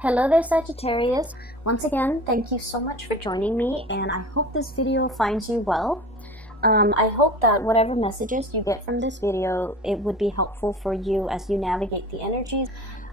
Hello there, Sagittarius. Once again, thank you so much for joining me, and I hope this video finds you well. I hope that whatever messages you get from this video, it would be helpful for you as you navigate the energies.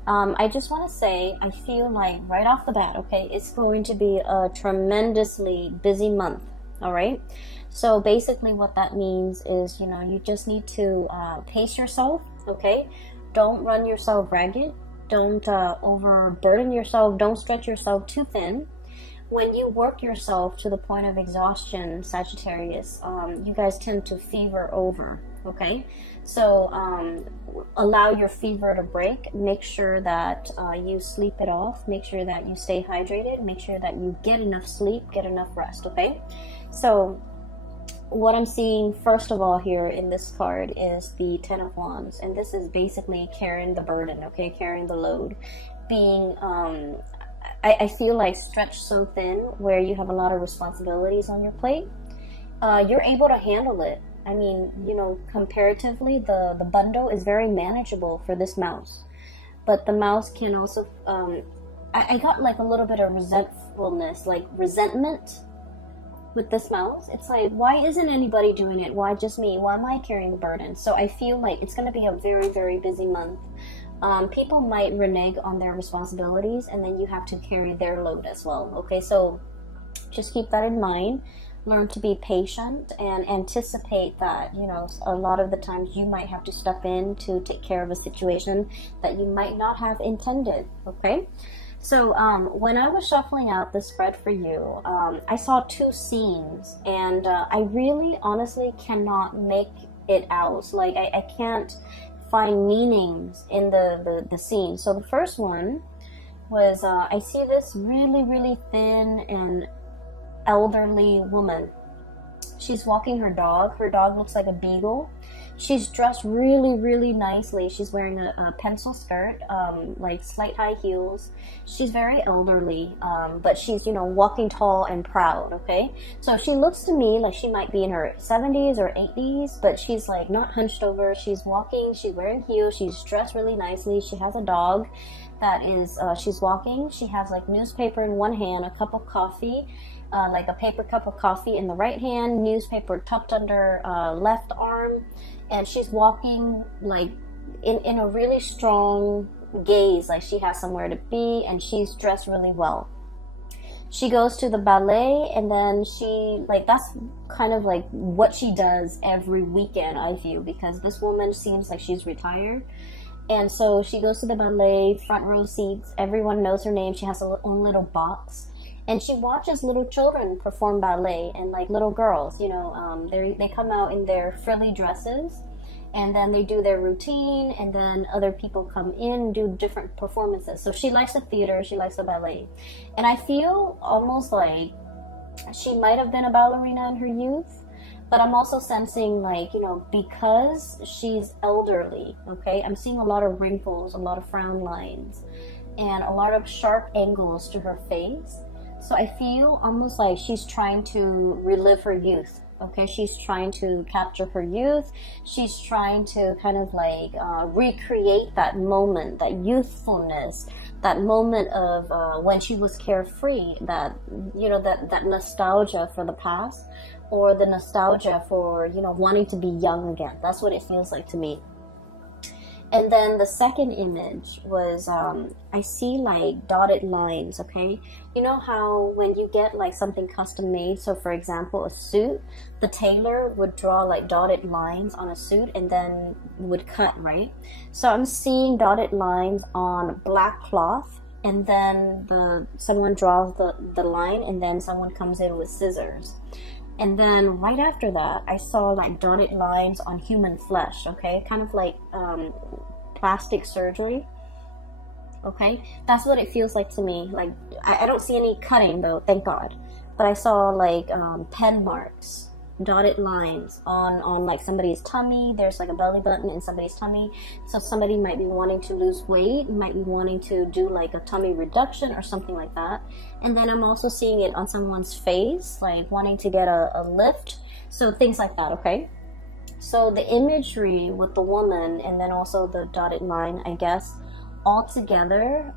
I just want to say, I feel like right off the bat, okay, it's going to be a tremendously busy month, all right? So basically what that means is, you just need to pace yourself, okay? Don't run yourself ragged. Don't overburden yourself. Don't stretch yourself too thin. When you work yourself to the point of exhaustion, Sagittarius, you guys tend to fever over, okay? So allow your fever to break. Make sure that you sleep it off. Make sure that you stay hydrated. Make sure that you get enough sleep, get enough rest, okay? So what I'm seeing first of all here in this card is the Ten of Wands, and this is basically carrying the burden, okay, carrying the load, being I feel like stretched so thin where you have a lot of responsibilities on your plate. You're able to handle it. I mean, comparatively the bundle is very manageable for this mouse, but the mouse can also I got like a little bit of resentfulness, like resentment with this mouse. It's like, why isn't anybody doing it? Why just me? Why am I carrying the burden? So I feel like it's going to be a very, very busy month. People might renege on their responsibilities, and then you have to carry their load as well. Okay, so just keep that in mind. Learn to be patient and anticipate that, a lot of the times you might have to step in to take care of a situation that you might not have intended. Okay. So when I was shuffling out the spread for you, I saw two scenes, and I really honestly cannot make it out. Like I can't find meanings in the scene. So the first one was I see this really, really thin and elderly woman. She's walking her dog. Her dog looks like a beagle. She's dressed really, really nicely. She's wearing a pencil skirt, like slight high heels. She's very elderly, but she's, walking tall and proud, okay? So she looks to me like she might be in her 70s or 80s, but she's like not hunched over. She's walking, she's wearing heels, she's dressed really nicely. She has a dog that is, she's walking. She has like newspaper in one hand, a cup of coffee, like a paper cup of coffee in the right hand, newspaper tucked under left arm, and she's walking like in a really strong gaze, like she has somewhere to be, and she's dressed really well. She goes to the ballet, and then that's kind of like what she does every weekend, I feel, because this woman seems like she's retired. And so she goes to the ballet, front row seats, everyone knows her name, she has her own little box. And she watches little children perform ballet, and like little girls, they come out in their frilly dresses, and then they do their routine, and then other people come in and do different performances. So she likes the theater, she likes the ballet. And I feel almost like she might have been a ballerina in her youth, but I'm also sensing like, because she's elderly, okay, I'm seeing a lot of wrinkles, a lot of frown lines, and a lot of sharp angles to her face. So I feel almost like she's trying to relive her youth, okay? She's trying to capture her youth. She's trying to kind of like recreate that moment, that youthfulness, that moment of when she was carefree, that, that nostalgia for the past, or the nostalgia for, wanting to be young again. That's what it feels like to me. And then the second image was, I see like dotted lines, okay? You know how when you get like something custom made, so for example, a suit, the tailor would draw like dotted lines on a suit and then would cut, right? So I'm seeing dotted lines on black cloth, and then someone draws the line, and then someone comes in with scissors. And then right after that, I saw like dotted lines on human flesh, okay? Kind of like plastic surgery, okay? That's what it feels like to me. Like, I don't see any cutting though, thank God. But I saw like pen marks, dotted lines on like somebody's tummy. There's like a belly button in somebody's tummy. So somebody might be wanting to lose weight, might be wanting to do like a tummy reduction or something like that. And then I'm also seeing it on someone's face, like wanting to get a lift. So things like that, okay? So the imagery with the woman, and then also the dotted line, I guess, altogether,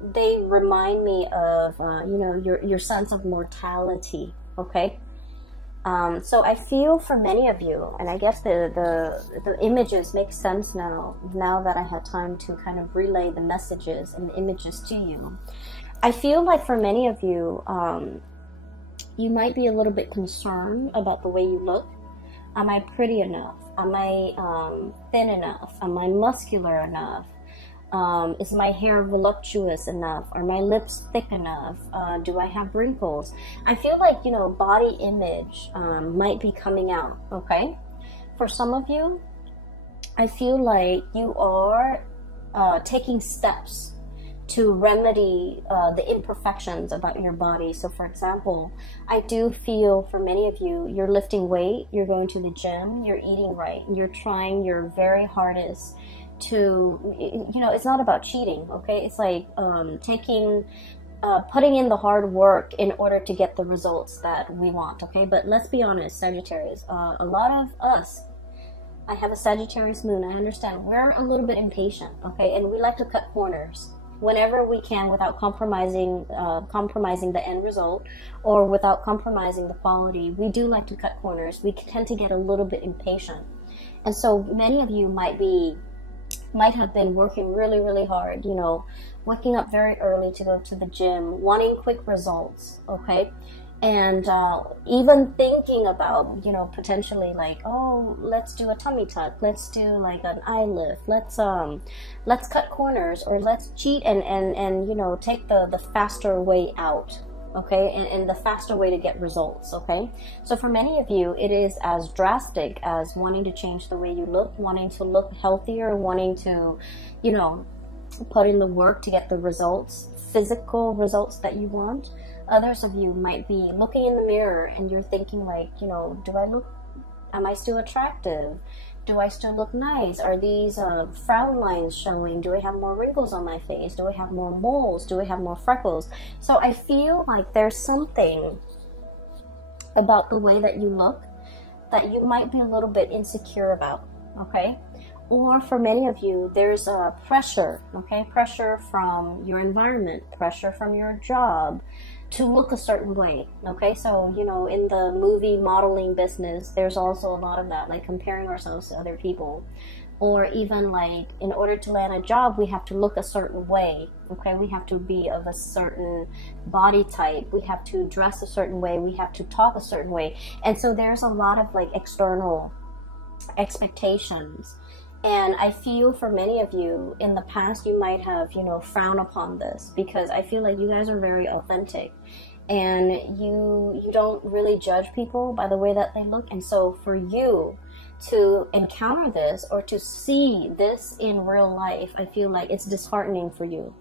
they remind me of, you know, your sense of mortality, okay? So I feel for many of you, and I guess the images make sense now that I had time to kind of relay the messages and the images to you. I feel like for many of you, you might be a little bit concerned about the way you look. Am I pretty enough? Am I thin enough? Am I muscular enough? Is my hair voluptuous enough? Are my lips thick enough? Do I have wrinkles? I feel like, you know, body image might be coming out, okay? For some of you, I feel like you are taking steps to remedy the imperfections about your body. So for example, I do feel for many of you, you're lifting weight, you're going to the gym, you're eating right, you're trying your very hardest to, you know, it's not about cheating, okay? It's like putting in the hard work in order to get the results that we want, okay? But let's be honest, Sagittarius, a lot of us, I have a Sagittarius moon, I understand, we're a little bit impatient, okay? And we like to cut corners whenever we can without compromising the end result, or without compromising the quality. We do like to cut corners. We tend to get a little bit impatient. And so many of you might have been working really, really hard, you know, waking up very early to go to the gym, wanting quick results, okay? And even thinking about, you know, potentially like, oh, let's do a tummy tuck, let's do like an eye lift, let's cut corners, or let's cheat and you know, take the faster way out, okay? And the faster way to get results, okay? So for many of you, it is as drastic as wanting to change the way you look, wanting to look healthier, wanting to, you know, put in the work to get the results, physical results that you want. Others of you might be looking in the mirror and you're thinking like, you know, am I still attractive? Do I still look nice? Are these frown lines showing? Do I have more wrinkles on my face? Do I have more moles? Do I have more freckles? So I feel like there's something about the way that you look that you might be a little bit insecure about, okay? Or for many of you, there's a pressure, okay? Pressure from your environment, pressure from your job to look a certain way, okay? So, you know, in the movie modeling business, there's also a lot of that, like comparing ourselves to other people. Or even like, in order to land a job, we have to look a certain way, okay? We have to be of a certain body type. We have to dress a certain way. We have to talk a certain way. And so there's a lot of like external expectations. And I feel for many of you in the past, you might have, you know, frowned upon this, because I feel like you guys are very authentic and you don't really judge people by the way that they look. And so for you to encounter this or to see this in real life, I feel like it's disheartening for you.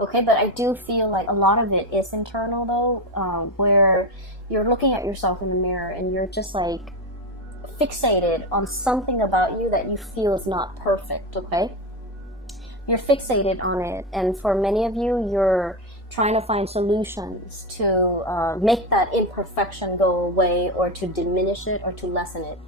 Okay, but I do feel like a lot of it is internal though, where you're looking at yourself in the mirror and you're just like, fixated on something about you that you feel is not perfect, okay? You're fixated on it, and for many of you, you're trying to find solutions to make that imperfection go away, or to diminish it, or to lessen it.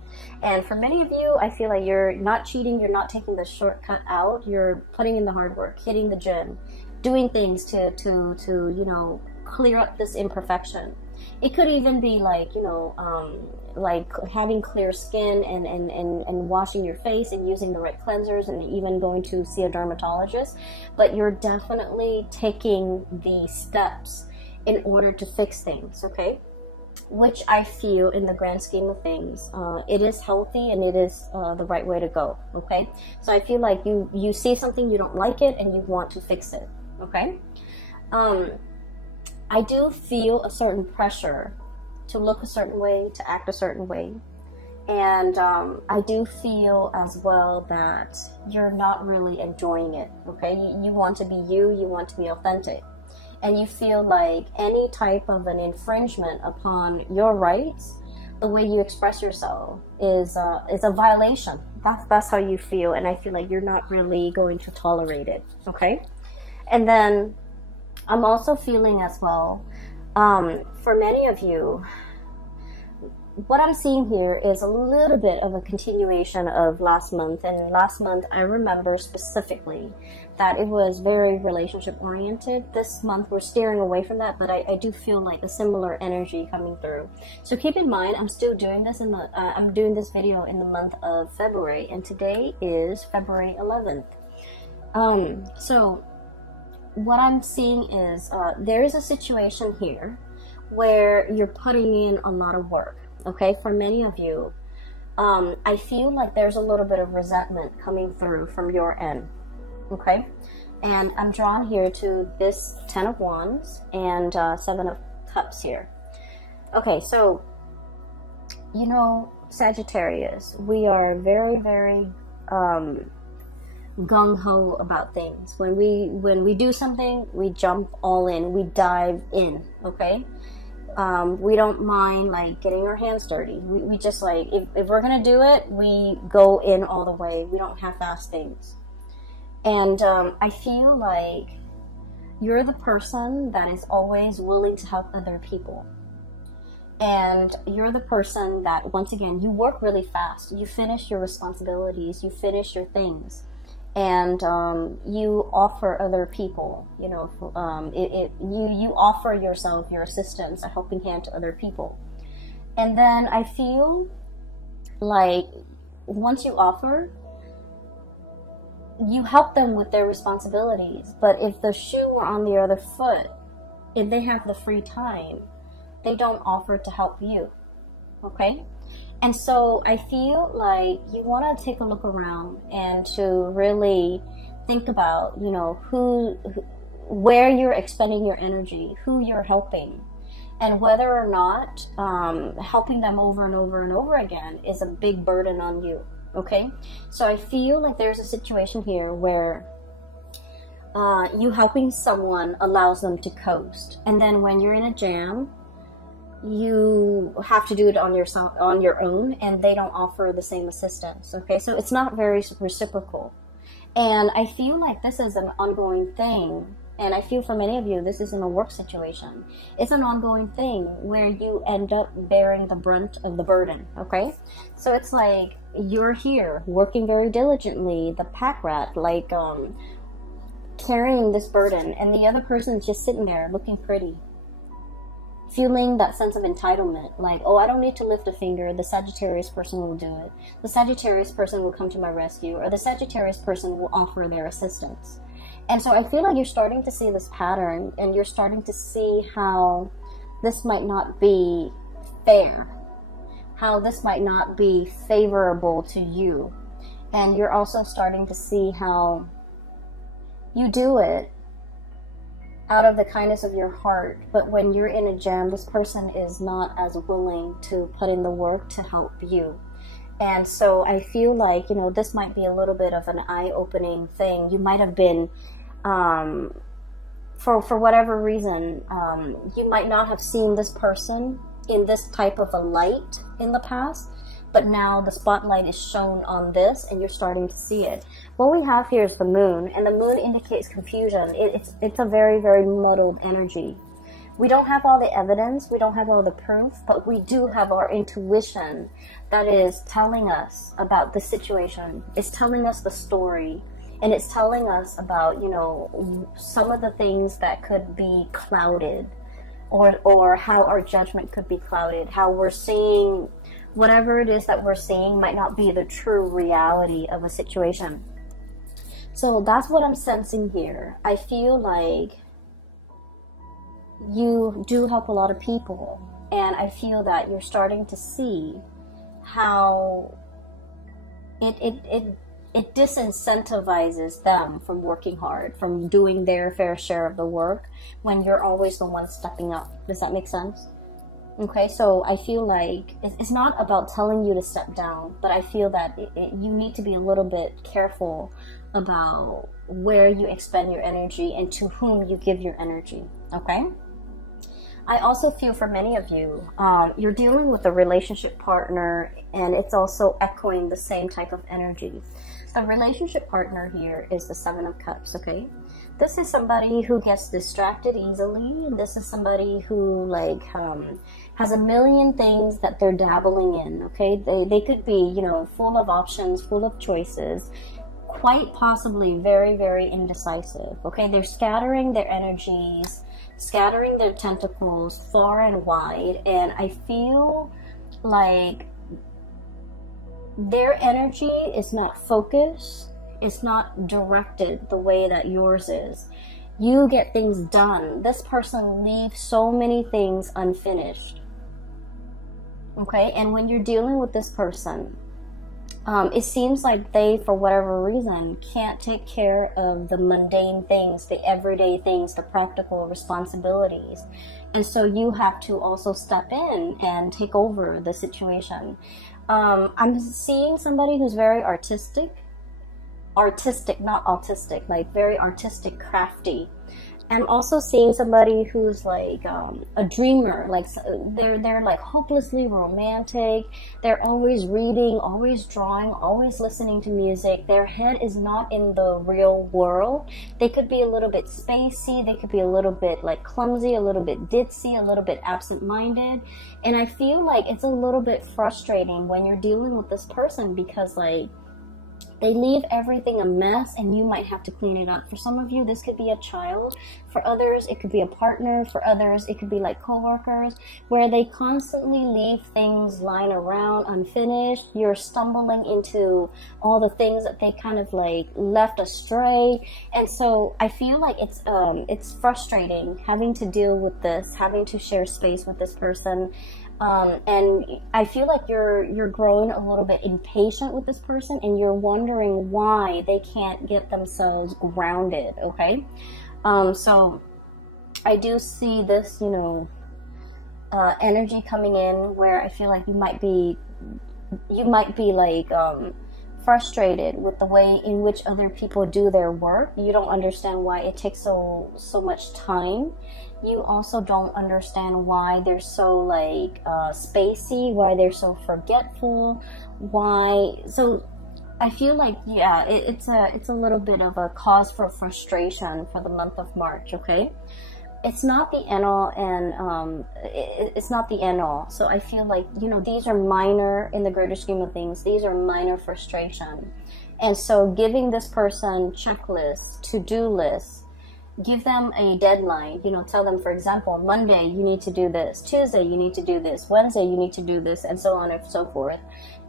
And for many of you, I feel like you're not cheating, you're not taking the shortcut out, you're putting in the hard work, hitting the gym, doing things to you know, clear up this imperfection. It could even be like, you know, like having clear skin and washing your face and using the right cleansers and even going to see a dermatologist. But you're definitely taking the steps in order to fix things, okay? Which I feel in the grand scheme of things, it is healthy and it is the right way to go, okay? So I feel like you see something, you don't like it, and you want to fix it, okay? I do feel a certain pressure to look a certain way, to act a certain way. And I do feel as well that you're not really enjoying it, okay? You want to be you, you want to be authentic. And you feel like any type of an infringement upon your rights, the way you express yourself is a violation. That's how you feel, and I feel like you're not really going to tolerate it, okay? And then I'm also feeling as well, for many of you, what I'm seeing here is a little bit of a continuation of last month. And last month, I remember specifically that it was very relationship oriented. This month, we're steering away from that, but I do feel like a similar energy coming through. So keep in mind, I'm still doing this I'm doing this video in the month of February, and today is February 11th. So what I'm seeing is there is a situation here where you're putting in a lot of work. Okay, for many of you, I feel like there's a little bit of resentment coming through from your end. Okay, and I'm drawn here to this 10 of Wands and 7 of Cups here. Okay, so, you know, Sagittarius, we are very, very gung-ho about things. When we do something, we jump all in, we dive in, okay? We don't mind like getting our hands dirty. We just like, if we're gonna do it, we go in all the way. We don't half-ass things. And I feel like you're the person that is always willing to help other people. And you're the person that, once again, you work really fast. You finish your responsibilities, you finish your things. And you offer other people, you know, you offer yourself, your assistance, a helping hand to other people. And then I feel like once you offer, you help them with their responsibilities. But if the shoe were on the other foot, if they have the free time, they don't offer to help you, okay? And so I feel like you want to take a look around and to really think about, you know, where you're expending your energy, who you're helping, and whether or not helping them over and over and over again is a big burden on you, okay? So I feel like there's a situation here where you helping someone allows them to coast. And then when you're in a jam, you have to do it on your own, and they don't offer the same assistance, okay? So it's not very reciprocal. And I feel like this is an ongoing thing, and I feel for many of you, this isn't a work situation. It's an ongoing thing where you end up bearing the brunt of the burden, okay? So it's like you're here working very diligently, the pack rat, like carrying this burden, and the other person is just sitting there looking pretty, feeling that sense of entitlement, like, oh, I don't need to lift a finger, the Sagittarius person will do it. The Sagittarius person will come to my rescue, or the Sagittarius person will offer their assistance. And so I feel like you're starting to see this pattern, and you're starting to see how this might not be fair, how this might not be favorable to you. And you're also starting to see how you do it out of the kindness of your heart, but when you're in a jam, this person is not as willing to put in the work to help you. And so I feel like, you know, this might be a little bit of an eye-opening thing. You might have been, for whatever reason, you might not have seen this person in this type of a light in the past, but now the spotlight is shown on this and you're starting to see it. What we have here is the moon, and the moon indicates confusion. It's a very, very muddled energy. We don't have all the evidence, we don't have all the proof, but we do have our intuition that is telling us about the situation. It's telling us the story, and it's telling us about, you know, some of the things that could be clouded, or how our judgment could be clouded, how we're seeing whatever it is that we're seeing might not be the true reality of a situation. So that's what I'm sensing here. I feel like you do help a lot of people, and I feel that you're starting to see how it disincentivizes them from working hard, from doing their fair share of the work, when you're always the one stepping up. Does that make sense? Okay, so I feel like it's not about telling you to step down, but I feel that you need to be a little bit careful about where you expend your energy and to whom you give your energy, okay? I also feel for many of you, you're dealing with a relationship partner, and it's also echoing the same type of energy. a relationship partner here is the Seven of Cups, okay? This is somebody who gets distracted easily. This is somebody who like has a million things that they're dabbling in, okay? They could be, you know, full of options, full of choices, quite possibly very, very indecisive, okay? They're scattering their energies, scattering their tentacles far and wide, and I feel like their energy is not focused, it's not directed the way that yours is. You get things done. This person leaves so many things unfinished, okay? And when you're dealing with this person, it seems like they, for whatever reason, can't take care of the mundane things, the everyday things, the practical responsibilities. And so you have to also step in and take over the situation. I'm seeing somebody who's very artistic, not autistic, like very artistic, crafty. I'm also seeing somebody who's like a dreamer, like they're like hopelessly romantic. They're always reading, always drawing, always listening to music. Their head is not in the real world. They could be a little bit spacey. They could be a little bit like clumsy, a little bit ditzy, a little bit absent-minded. And I feel like it's a little bit frustrating when you're dealing with this person because like they leave everything a mess and you might have to clean it up. For some of you, this could be a child. For others, it could be a partner. For others, it could be like coworkers where they constantly leave things lying around unfinished. You're stumbling into all the things that they kind of like left astray. And so I feel like it's frustrating having to deal with this, having to share space with this person. And I feel like you're growing a little bit impatient with this person and you're wondering why they can't get themselves grounded, okay? So I do see this, you know, energy coming in where I feel like you might be like frustrated with the way in which other people do their work. You don't understand why it takes so much time. You also don't understand why they're so like spacey, why they're so forgetful, why. So I feel like, yeah, it's a little bit of a cause for frustration for the month of March, okay? It's not the end all, and it's not the end all. So I feel like, you know, these are minor in the greater scheme of things. These are minor frustration. And so giving this person checklists, to-do lists, give them a deadline, you know, tell them, for example, Monday, you need to do this. Tuesday, you need to do this. Wednesday, you need to do this, and so on and so forth.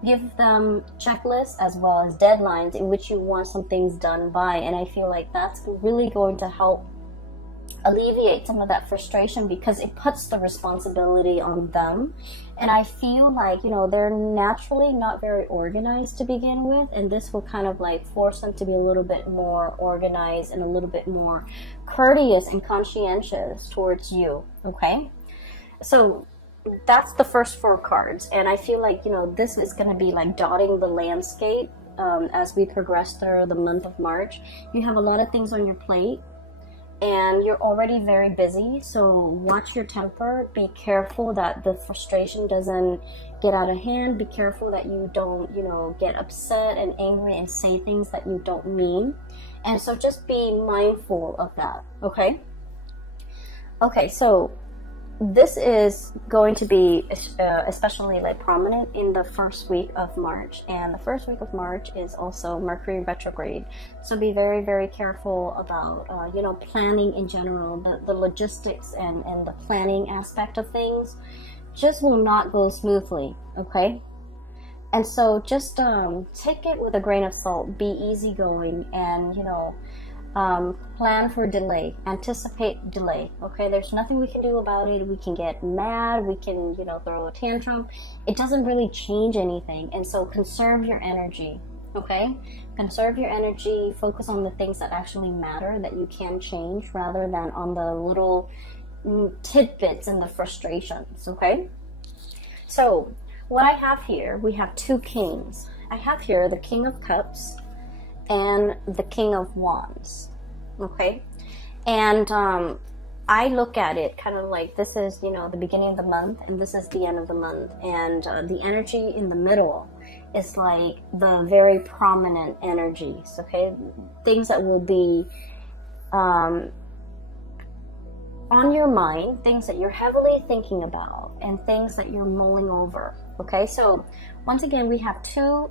Give them checklists as well as deadlines in which you want some things done by. And I feel like that's really going to help alleviate some of that frustration because it puts the responsibility on them. And I feel like, you know, they're naturally not very organized to begin with, and this will kind of like force them to be a little bit more organized and a little bit more courteous and conscientious towards you, okay? So that's the first 4 cards, and I feel like, you know, this is going to be like dotting the landscape as we progress through the month of March. You have a lot of things on your plate and you're already very busy, so watch your temper. Be careful that the frustration doesn't get out of hand. Be careful that you don't, you know, get upset and angry and say things that you don't mean. And so just be mindful of that, okay? Okay, so this is going to be especially like prominent in the first week of March, and the first week of March is also Mercury retrograde. So be very, very careful about you know, planning in general. The logistics and the planning aspect of things just will not go smoothly, okay? And so just take it with a grain of salt. Be easygoing, and you know, plan for delay, anticipate delay, okay? There's nothing we can do about it. We can get mad, we can, you know, throw a tantrum. It doesn't really change anything. And so conserve your energy, okay? Conserve your energy, focus on the things that actually matter, that you can change, rather than on the little tidbits and the frustrations, okay? So what I have here, we have 2 kings. I have here the King of Cups and the King of Wands, okay? And I look at it kind of like this is, you know, the beginning of the month, and this is the end of the month, and the energy in the middle is like the very prominent energies, okay? Things that will be on your mind, things that you're heavily thinking about, and things that you're mulling over, okay? So once again, we have two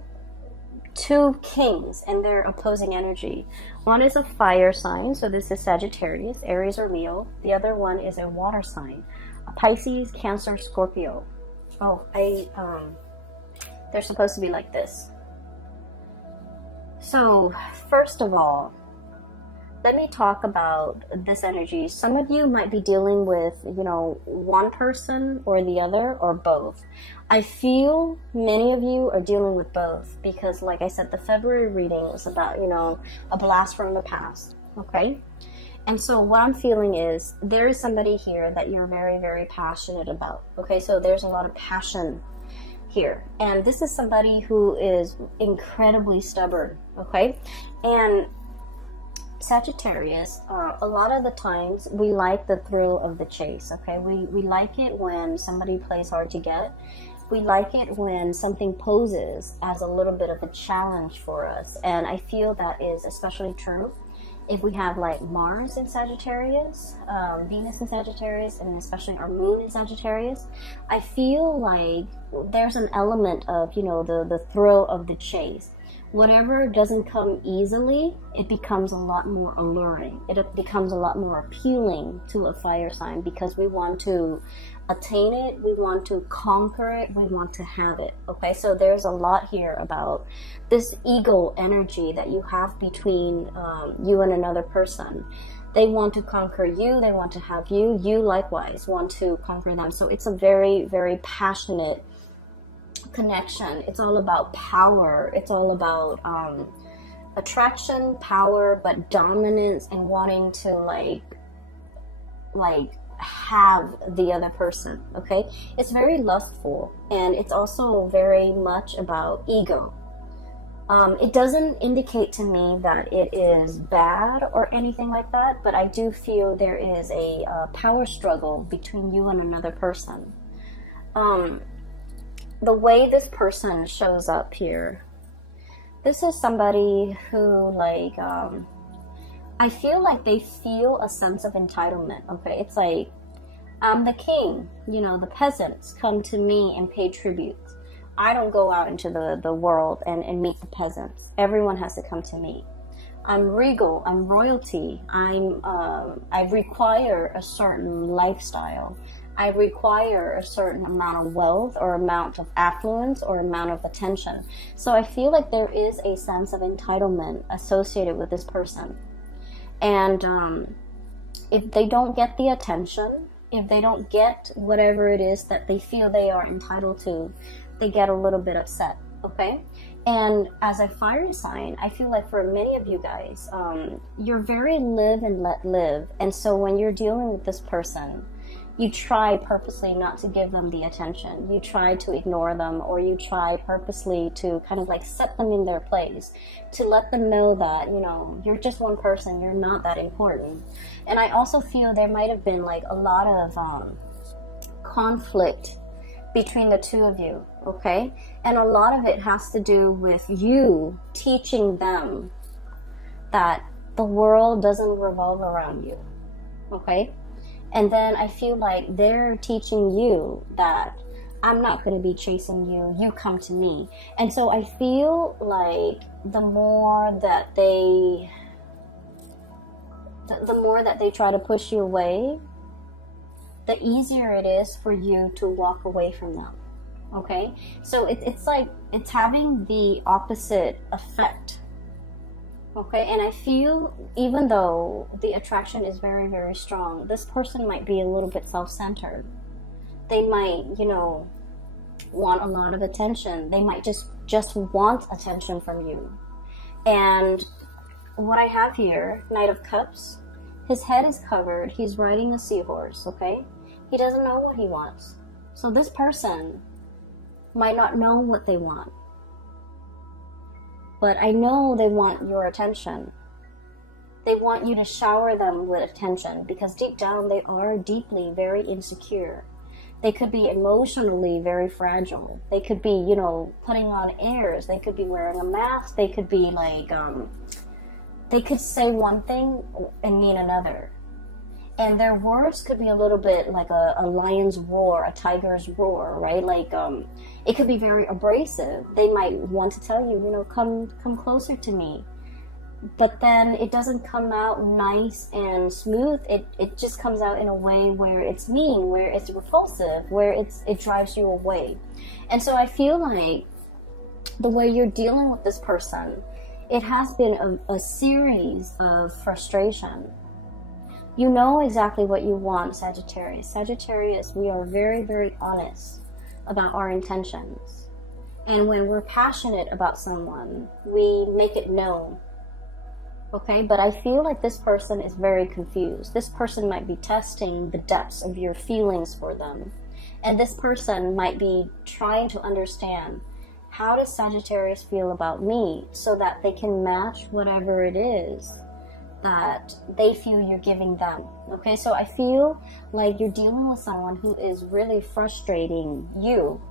kings and their opposing energy. One is a fire sign, so this is Sagittarius, Aries, or Leo. The other one is a water sign, a Pisces, Cancer, Scorpio. Oh, they're supposed to be like this. So first of all, let me talk about this energy. Some of you might be dealing with, you know, one person or the other, or both. I feel many of you are dealing with both because, like I said, the February reading was about, you know, a blast from the past, okay? And so what I'm feeling is there is somebody here that you're very, very passionate about, okay? So there's a lot of passion here. And this is somebody who is incredibly stubborn, okay? And Sagittarius, a lot of the times we like the thrill of the chase, okay? We like it when somebody plays hard to get. We like it when something poses as a little bit of a challenge for us. And I feel that is especially true if we have like Mars in Sagittarius, Venus in Sagittarius, and especially our moon in Sagittarius. I feel like there's an element of, you know, the thrill of the chase. Whatever doesn't come easily, it becomes a lot more alluring. It becomes a lot more appealing to a fire sign because we want to attain it, we want to conquer it, we want to have it, okay? So there's a lot here about this ego energy that you have between you and another person. They want to conquer you, they want to have you, you likewise want to conquer them. So it's a very, very passionate connection. It's all about power. It's all about attraction, power, but dominance, and wanting to like have the other person, okay? It's very lustful, and it's also very much about ego. It doesn't indicate to me that it is bad or anything like that, but I do feel there is a power struggle between you and another person. The way this person shows up here, this is somebody who, like, I feel like they feel a sense of entitlement, okay? It's like, I'm the king, you know, the peasants come to me and pay tribute. I don't go out into the world and meet the peasants. Everyone has to come to me. I'm regal, I'm royalty, I require a certain lifestyle. I require a certain amount of wealth or amount of affluence or amount of attention. So I feel like there is a sense of entitlement associated with this person. And if they don't get the attention, if they don't get whatever it is that they feel they are entitled to, they get a little bit upset, okay? And as a fire sign, I feel like for many of you guys, you're very live and let live. And so when you're dealing with this person, you try purposely not to give them the attention. You try to ignore them, or you try purposely to kind of like set them in their place, to let them know that, you know, you're just one person, you're not that important. And I also feel there might have been like a lot of conflict between the two of you, okay? And a lot of it has to do with you teaching them that the world doesn't revolve around you, okay? And then I feel like they're teaching you that I'm not going to be chasing you, you come to me. And so I feel like the more that they try to push you away, the easier it is for you to walk away from them, okay? So it's like, it's having the opposite effect, okay? And I feel even though the attraction is very, very strong, this person might be a little bit self-centered. They might, you know, want a lot of attention. They might just want attention from you. And what I have here, Knight of Cups, his head is covered. He's riding a seahorse, okay? He doesn't know what he wants. So this person might not know what they want. But I know they want your attention. They want you to shower them with attention because deep down they are deeply very insecure. They could be emotionally very fragile. They could be, you know, putting on airs. They could be wearing a mask. They could be like, they could say one thing and mean another. And their words could be a little bit like a lion's roar, a tiger's roar, right? Like, it could be very abrasive. They might want to tell you, you know, come closer to me. But then it doesn't come out nice and smooth. It just comes out in a way where it's mean, where it's repulsive, where it drives you away. And so I feel like the way you're dealing with this person, it has been a series of frustration. You know exactly what you want, Sagittarius. Sagittarius, we are very, very honest about our intentions. And when we're passionate about someone, we make it known. Okay, but I feel like this person is very confused. This person might be testing the depths of your feelings for them. And this person might be trying to understand, how does Sagittarius feel about me, so that they can match whatever it is that they feel you're giving them. Okay, so I feel like you're dealing with someone who is really frustrating you,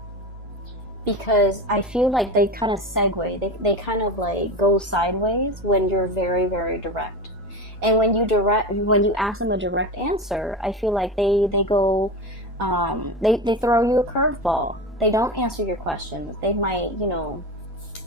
because I feel like they kind of segue, they kind of like go sideways when you're very, very direct. And when you ask them a direct answer, I feel like they go, they throw you a curveball. They don't answer your questions. They might, you know,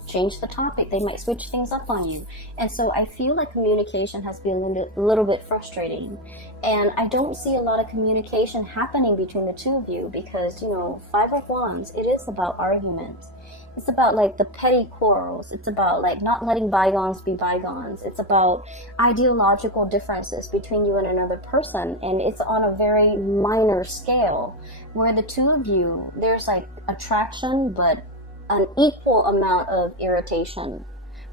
change the topic. They might switch things up on you. And so I feel like communication has been a little bit frustrating. And I don't see a lot of communication happening between the two of you, because, you know, Five of Wands, it is about arguments. It's about like the petty quarrels. It's about like not letting bygones be bygones. It's about ideological differences between you and another person. And it's on a very minor scale, where the two of you, there's like attraction, but an equal amount of irritation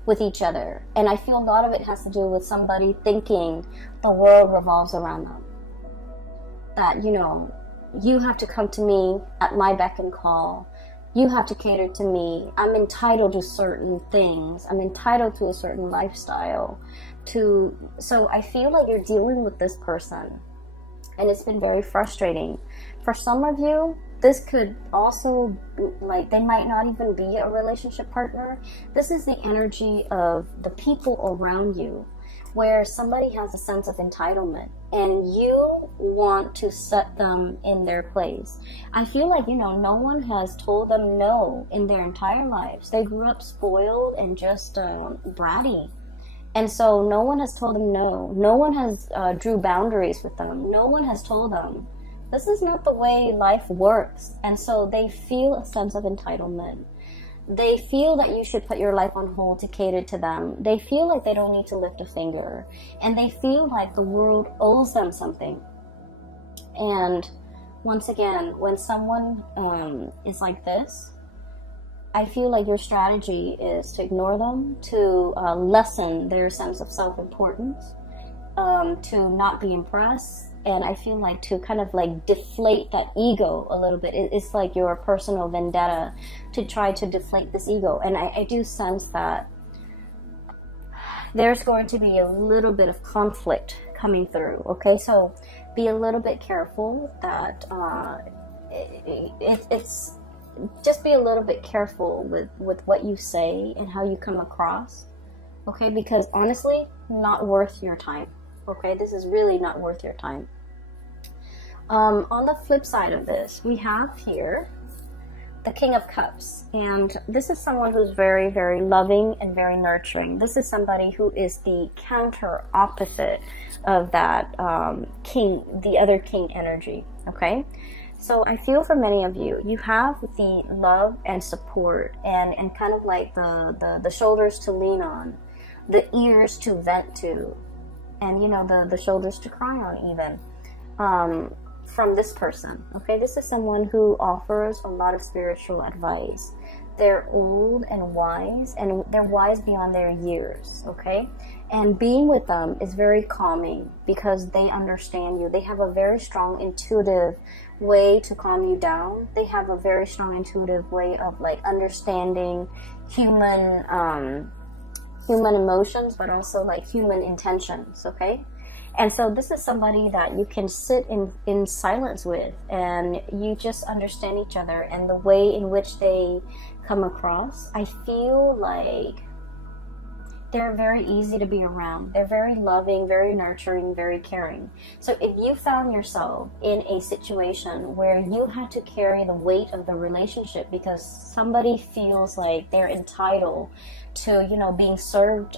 with each other. And I feel a lot of it has to do with somebody thinking the world revolves around them. That, you know, you have to come to me at my beck and call. You have to cater to me. I'm entitled to certain things. I'm entitled to a certain lifestyle. So I feel like you're dealing with this person, and it's been very frustrating. For some of you, this could also, like, they might not even be a relationship partner. This is the energy of the people around you, where somebody has a sense of entitlement and you want to set them in their place. I feel like, you know, no one has told them no in their entire lives. They grew up spoiled and just bratty. And so no one has told them no. No one has drew boundaries with them. No one has told them, this is not the way life works. And so they feel a sense of entitlement. They feel that you should put your life on hold to cater to them. They feel like they don't need to lift a finger. And they feel like the world owes them something. And once again, when someone is like this, I feel like your strategy is to ignore them, to lessen their sense of self-importance, to not be impressed. And I feel like to kind of like deflate that ego a little bit. It's like your personal vendetta to try to deflate this ego. And I do sense that there's going to be a little bit of conflict coming through. Okay, so be a little bit careful that it's just be a little bit careful with what you say and how you come across. Okay, because honestly, not worth your time. Okay, this is really not worth your time. On the flip side of this, we have here the King of Cups, and this is someone who's very, very loving and very nurturing. This is somebody who is the counter opposite of that king, the other king energy. Okay, so I feel for many of you, you have the love and support and kind of like the shoulders to lean on, the ears to vent to, and, you know, the shoulders to cry on even, from this person. Okay, this is someone who offers a lot of spiritual advice. They're old and they're wise beyond their years. Okay, and being with them is very calming because they understand you. They have a very strong intuitive way to calm you down. They have a very strong intuitive way of like understanding human emotions, but also like human intentions. Okay, And so this is somebody that you can sit in silence with, and you just understand each other and the way in which they come across. I feel like they're very easy to be around. They're very loving, very nurturing, very caring. So if you found yourself in a situation where you had to carry the weight of the relationship because somebody feels like they're entitled to, you know, being served,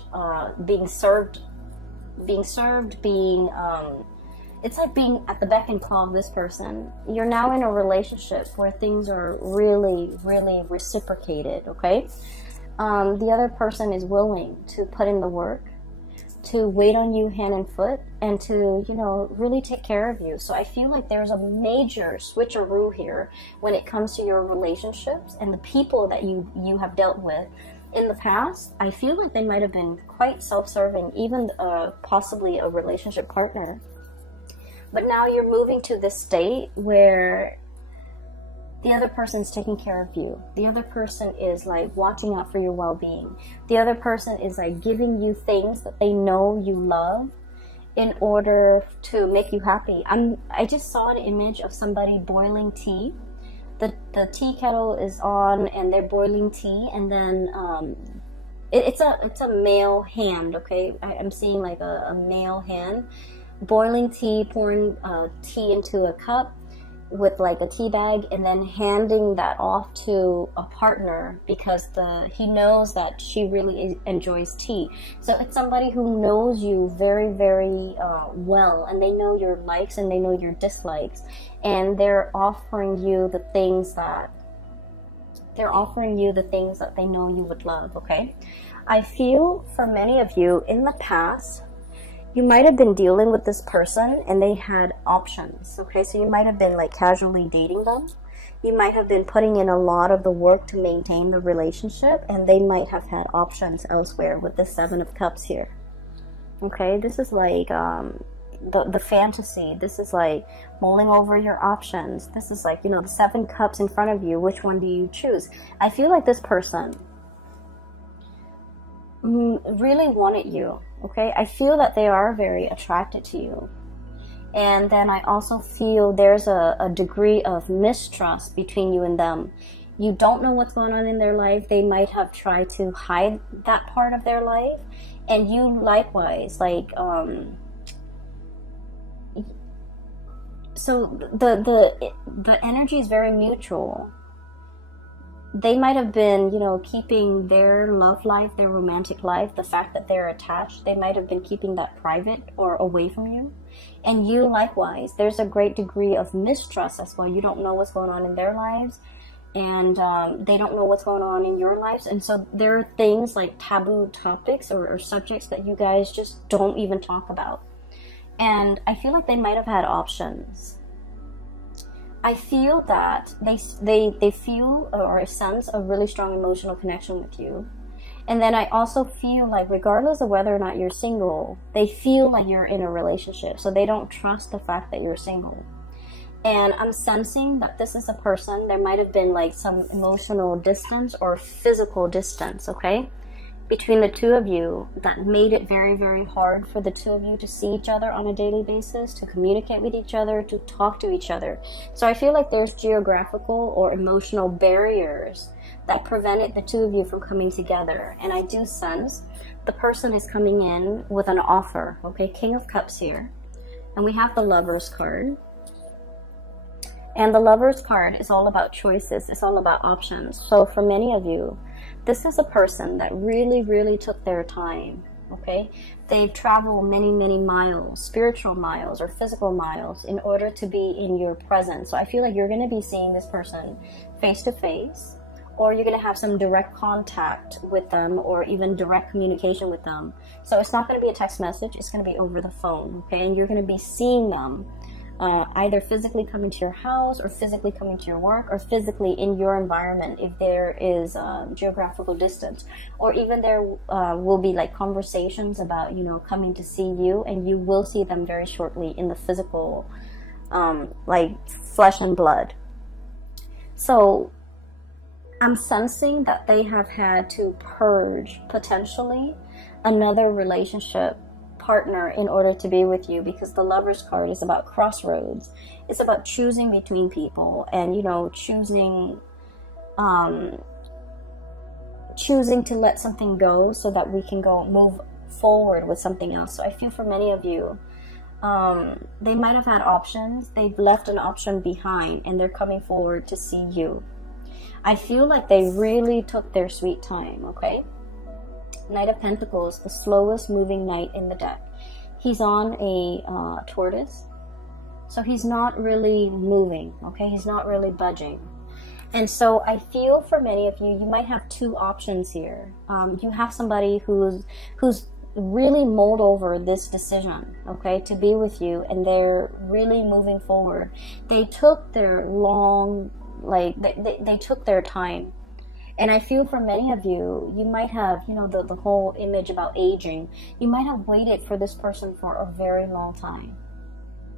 it's like being at the beck and call of this person. You're now in a relationship where things are really, really reciprocated, okay? The other person is willing to put in the work, to wait on you hand and foot, and to, you know, really take care of you. So I feel like there's a major switcheroo here when it comes to your relationships and the people that you have dealt with. In the past, I feel like they might have been quite self-serving, even possibly a relationship partner. But now you're moving to this state where the other person's taking care of you. The other person is like watching out for your well-being. The other person is like giving you things that they know you love in order to make you happy. I just saw an image of somebody boiling tea. The tea kettle is on and they're boiling tea, and then it's a male hand, okay? I'm seeing like a male hand boiling tea, pouring tea into a cup with like a tea bag, and then handing that off to a partner because he knows that she really enjoys tea. So it's somebody who knows you very, very well, and they know your likes and they know your dislikes, and they're offering you the things that they know you would love, okay? I feel for many of you in the past, you might have been dealing with this person and they had options, okay? So you might have been like casually dating them. You might have been putting in a lot of the work to maintain the relationship, and they might have had options elsewhere with the 7 of Cups here, okay? This is like the fantasy. This is like mulling over your options. This is like, you know, the 7 cups in front of you. Which one do you choose? I feel like this person really wanted you, okay? I feel that they are very attracted to you. And then I also feel there's a degree of mistrust between you and them. You don't know what's going on in their life. They might have tried to hide that part of their life, and you likewise, like so the energy is very mutual. They might have been, you know, keeping their love life, their romantic life, the fact that they're attached, they might have been keeping that private or away from you. And you likewise, there's a great degree of mistrust as well. You don't know what's going on in their lives, and they don't know what's going on in your lives. And so there are things like taboo topics or subjects that you guys just don't even talk about. And I feel like they might have had options. I feel that they feel or sense a really strong emotional connection with you. And then I also feel like regardless of whether or not you're single, they feel like you're in a relationship. So they don't trust the fact that you're single. And I'm sensing that this is a person, there might have been like some emotional distance or physical distance, okay, between the two of you that made it very, very hard for the two of you to see each other on a daily basis, to communicate with each other, to talk to each other. So I feel like there's geographical or emotional barriers that prevented the two of you from coming together. And I do sense the person is coming in with an offer, okay? King of Cups here. And we have the Lovers card. And the Lovers card is all about choices. It's all about options. So for many of you, this is a person that really, really took their time, okay? They've traveled many, many miles, spiritual miles or physical miles, in order to be in your presence. So I feel like you're going to be seeing this person face to face, or you're going to have some direct contact with them, or even direct communication with them. So it's not going to be a text message, it's going to be over the phone, okay? And you're going to be seeing them either physically coming to your house, or physically coming to your work, or physically in your environment if there is geographical distance. Or even there will be like conversations about, you know, coming to see you, and you will see them very shortly in the physical, like flesh and blood. So I'm sensing that they have had to purge potentially another relationship partner in order to be with you, because the Lover's card is about crossroads. It's about choosing between people and, you know, choosing to let something go so that we can move forward with something else. So I feel for many of you, they might have had options. They've left an option behind and they're coming forward to see you. I feel like they really took their sweet time, okay? Knight of Pentacles, the slowest moving knight in the deck. He's on a tortoise, so he's not really moving, okay? He's not really budging. And so I feel for many of you, you might have two options here. You have somebody who's really mulled over this decision, okay, to be with you, and they're really moving forward. They took their long, they took their time. And I feel for many of you, you might have, you know, the whole image about aging. You might have waited for this person for a very long time.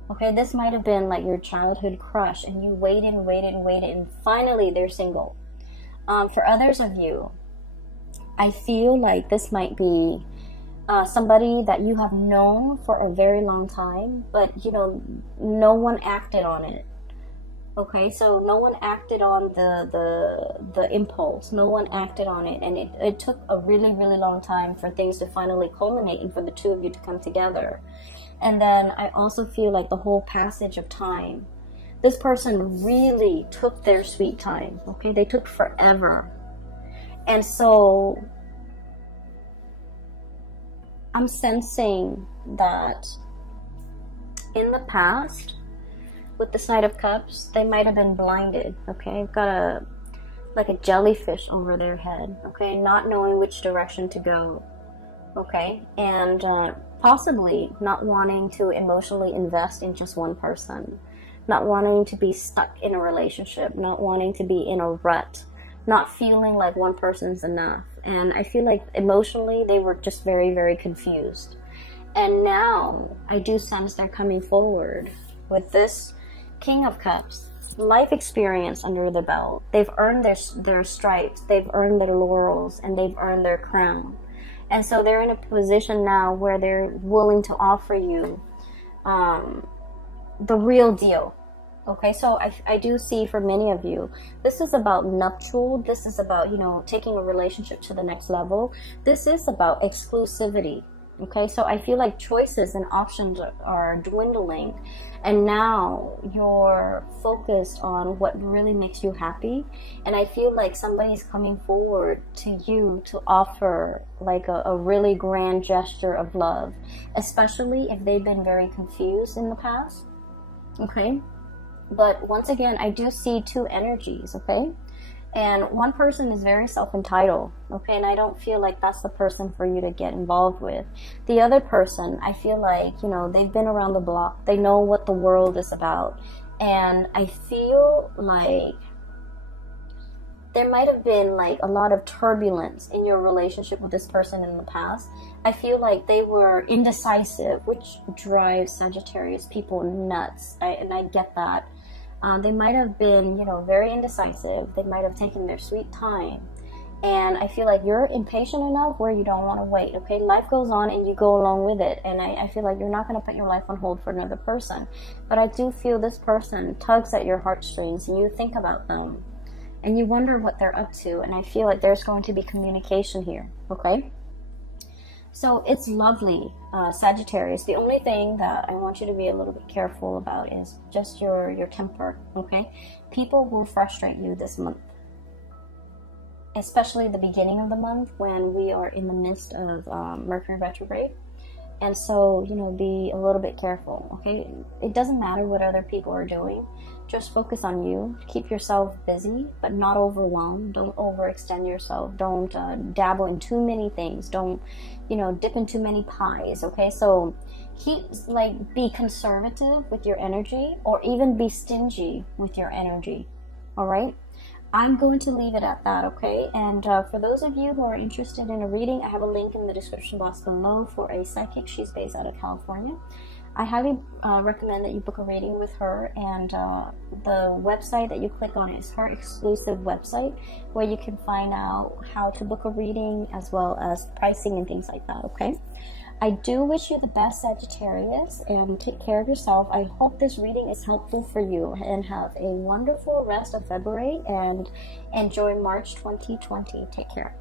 Okay, this might have been like your childhood crush, and you waited and waited and waited, and finally they're single. For others of you, I feel like this might be somebody that you have known for a very long time, but, you know, no one acted on it. Okay, so no one acted on the impulse. No one acted on it, and it took a really, really long time for things to finally culminate and for the two of you to come together. And then I also feel like the whole passage of time, this person really took their sweet time, okay? They took forever. And so I'm sensing that in the past, with the Knight of Cups, they might have been blinded, okay? Got like a jellyfish over their head, okay? Not knowing which direction to go, okay? And possibly not wanting to emotionally invest in just one person, not wanting to be stuck in a relationship, not wanting to be in a rut, not feeling like one person's enough. And I feel like emotionally they were just very, very confused. And now I do sense they're coming forward with this King of Cups, life experience under the belt. They've earned their stripes, they've earned their laurels, and they've earned their crown. And so they're in a position now where they're willing to offer you the real deal. Okay, so I do see for many of you, this is about nuptial. This is about, you know, taking a relationship to the next level. This is about exclusivity. Okay, so I feel like choices and options are dwindling, and now you're focused on what really makes you happy. And I feel like somebody's coming forward to you to offer like a really grand gesture of love, especially if they've been very confused in the past. Okay, but once again, I do see two energies, okay? And one person is very self-entitled, okay? And I don't feel like that's the person for you to get involved with. The other person, I feel like, you know, they've been around the block. They know what the world is about. And I feel like there might have been like a lot of turbulence in your relationship with this person in the past. I feel like they were indecisive, which drives Sagittarius people nuts. And I get that. They might have been, you know, very indecisive. They might have taken their sweet time. And I feel like you're impatient enough where you don't want to wait, okay? Life goes on and you go along with it. And I feel like you're not going to put your life on hold for another person. But I do feel this person tugs at your heartstrings, and you think about them. And you wonder what they're up to. And I feel like there's going to be communication here, okay? So it's lovely, Sagittarius. The only thing that I want you to be a little bit careful about is just your temper, okay? People will frustrate you this month, especially the beginning of the month when we are in the midst of Mercury retrograde. And so, you know, be a little bit careful, okay? It doesn't matter what other people are doing. Just focus on you. Keep yourself busy, but not overwhelmed. Don't overextend yourself. Don't dabble in too many things. Don't, you know, dip in too many pies, okay? So be conservative with your energy, or even be stingy with your energy, all right? I'm going to leave it at that, okay? And for those of you who are interested in a reading, I have a link in the description box below for a psychic. She's based out of California. I highly recommend that you book a reading with her, and the website that you click on is her exclusive website where you can find out how to book a reading as well as pricing and things like that, okay? I do wish you the best, Sagittarius, and take care of yourself. I hope this reading is helpful for you, and have a wonderful rest of February and enjoy March 2020. Take care.